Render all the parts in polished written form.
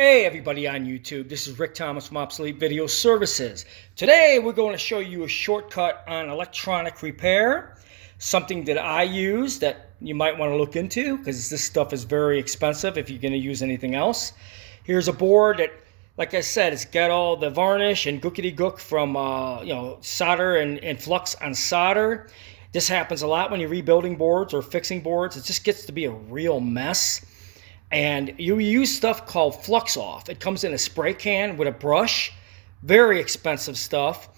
Hey everybody on YouTube, this is Rick Thomas from Obsolete Video Services. Today we're going to show you a shortcut on electronic repair, something that I use that you might want to look into because this stuff is very expensive if you're going to use anything else. Here's a board that, like I said, it's got all the varnish and gookity gook from solder and flux on solder. This happens a lot when you're rebuilding boards or fixing boards. It just gets to be a real mess. And you use stuff called Flux Off. It comes in a spray can with a brush. Very expensive stuff.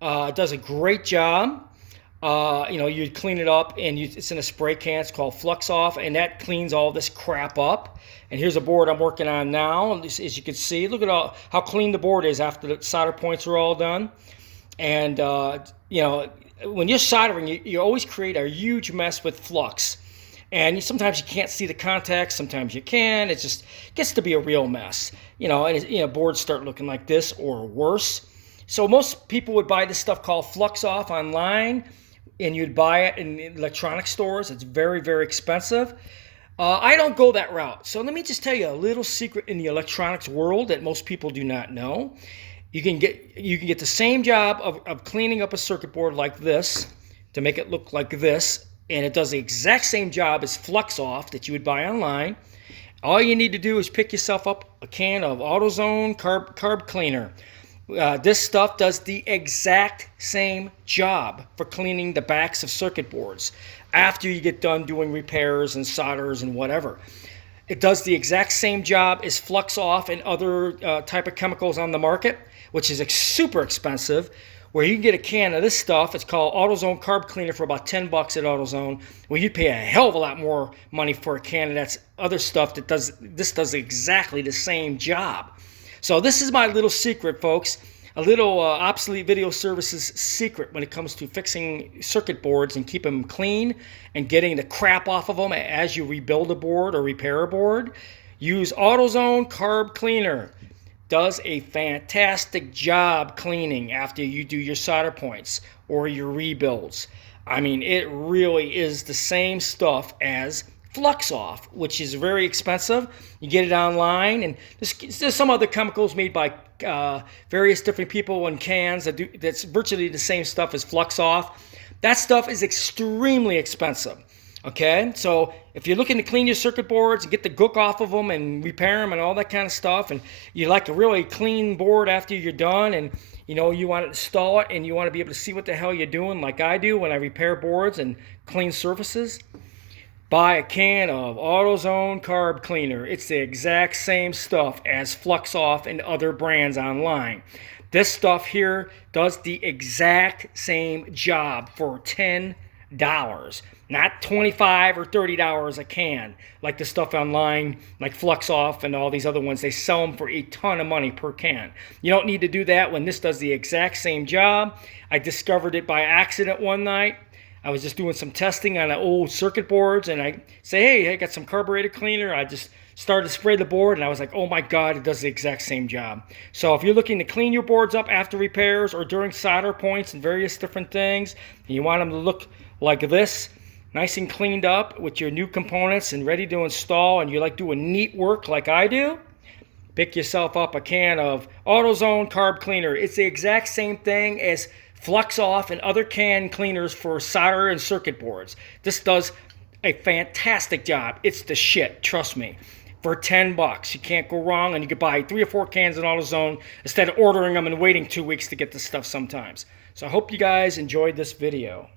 It does a great job. You clean it up and it's in a spray can. It's called Flux Off, and that cleans all this crap up. And here's a board I'm working on now. As you can see, look at how clean the board is after the solder points are all done. And when you're soldering, you always create a huge mess with flux. And sometimes you can't see the contacts, sometimes you can. It just gets to be a real mess. Boards start looking like this or worse. So most people would buy this stuff called Flux Off online, and you'd buy it in electronic stores. It's very, very expensive. I don't go that route. So let me just tell you a little secret in the electronics world that most people do not know. You can get the same job of cleaning up a circuit board like this to make it look like this. And it does the exact same job as Flux Off that you would buy online. All you need to do is pick yourself up a can of AutoZone carb cleaner. This stuff does the exact same job for cleaning the backs of circuit boards after you get done doing repairs and solders and whatever. It does the exact same job as Flux Off and other type of chemicals on the market, which is super expensive. Where you can get a can of this stuff, it's called AutoZone Carb Cleaner for about 10 bucks at AutoZone. Well, you'd pay a hell of a lot more money for a can of that other stuff that does exactly the same job. So this is my little secret, folks. A little Obsolete Video Services secret when it comes to fixing circuit boards and keep them clean and getting the crap off of them as you rebuild a board or repair a board. Use AutoZone Carb Cleaner. Does a fantastic job cleaning after you do your solder points or your rebuilds. I mean, it really is the same stuff as Flux Off, which is very expensive. You get it online, and there's some other chemicals made by various different people in cans that's virtually the same stuff as Flux Off. That stuff is extremely expensive. Okay, so if you're looking to clean your circuit boards and get the gook off of them and repair them and all that kind of stuff, and you like a really clean board after you're done, and you want to install it and you want to be able to see what the hell you're doing, like I do when I repair boards and clean surfaces, buy a can of AutoZone Carb Cleaner. It's the exact same stuff as Flux Off and other brands online. This stuff here does the exact same job for $10. Not $25 or $30 a can, like the stuff online, like Flux Off and all these other ones. They sell them for a ton of money per can. You don't need to do that when this does the exact same job. I discovered it by accident one night. I was just doing some testing on the old circuit boards, and I say, hey, I got some carburetor cleaner. I just started to spray the board, and I was like, oh my God, it does the exact same job. So if you're looking to clean your boards up after repairs or during solder points and various different things, and you want them to look like this, nice and cleaned up with your new components and ready to install, and you like doing neat work like I do, pick yourself up a can of AutoZone Carb Cleaner. It's the exact same thing as Flux Off and other can cleaners for solder and circuit boards. This does a fantastic job. It's the shit, trust me. For 10 bucks, you can't go wrong, and you could buy 3 or 4 cans in AutoZone instead of ordering them and waiting 2 weeks to get this stuff sometimes. So I hope you guys enjoyed this video.